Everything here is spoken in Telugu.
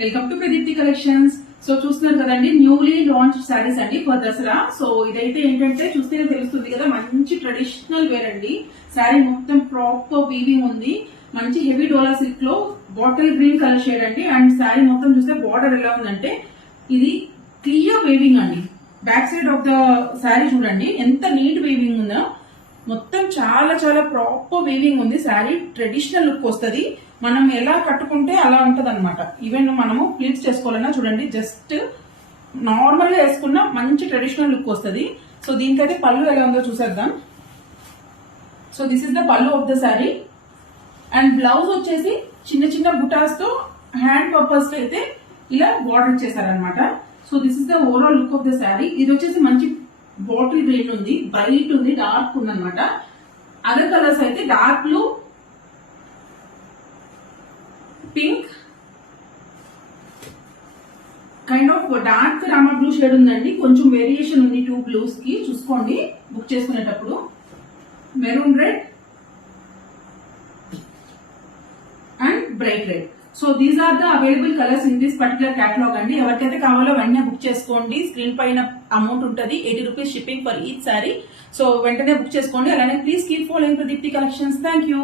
Welcome to Pradeepti collections. So చూస్తున్నారు కదండి, న్యూలీ లాంచ్ శారీస్ అండి ఫర్ దసరా. సో ఇదైతే ఏంటంటే చూస్తేనే తెలుస్తుంది కదా, మంచి ట్రెడిషనల్ వేర్ అండి. శారీ మొత్తం ప్రాపర్ వీవింగ్ ఉంది, మంచి హెవీ డోలా సిల్క్ లో బాటిల్ గ్రీన్ కలర్ షేడ్ అండి. అండ్ శారీ మొత్తం చూస్తే బార్డర్ ఎలా ఉందంటే ఇది క్లియర్ వేవింగ్ అండి. Back side of the sari చూడండి ఎంత నీట్ వేవింగ్ ఉందో, మొత్తం చాలా చాలా ప్రాపర్ వీవింగ్ ఉంది. శారీ ట్రెడిషనల్ లుక్ వస్తుంది, మనం ఎలా కట్టుకుంటే అలా ఉంటది అనమాట. ఈవెన్ మనము ప్లీట్స్ చేసుకోవాలన్నా చూడండి, జస్ట్ నార్మల్ గా వేసుకున్న మంచి ట్రెడిషనల్ లుక్ వస్తుంది. సో దీనికైతే పళ్ళు ఎలా ఉందో చూసేద్దాం. సో దిస్ ఇస్ ద పళ్ళు of the sari. And blouse వచ్చేసి చిన్న చిన్న బుటాస్ తో హ్యాండ్ పర్పస్ తో అయితే ఇలా బార్డర్ చేశారనమాట. So this is the overall look of the sari. ఇది వచ్చేసి మంచి బాటిల్ గ్రీన్ ఉంది, బ్రైట్ ఉంది, డార్క్ ఉంది అనమాట. అదర్ కలర్స్ అయితే dark blue, pink, kind of dark Rama blue shade ఉందండి. కొంచెం వేరియేషన్ ఉంది టూ బ్లూస్ కి, చూసుకోండి బుక్ చేసుకునేటప్పుడు. Maroon red and bright red. So these are the available colours in this particular catalogue అండి. ఎవరికైతే కావాలో వెంటనే బుక్ చేసుకోండి. స్క్రీన్ పైన అమౌంట్ ఉంటుంది, 80 rupees shipping for each sari. So వెంటనే బుక్ చేసుకోండి. అలానే please keep following Pradeepti collections. Thank you.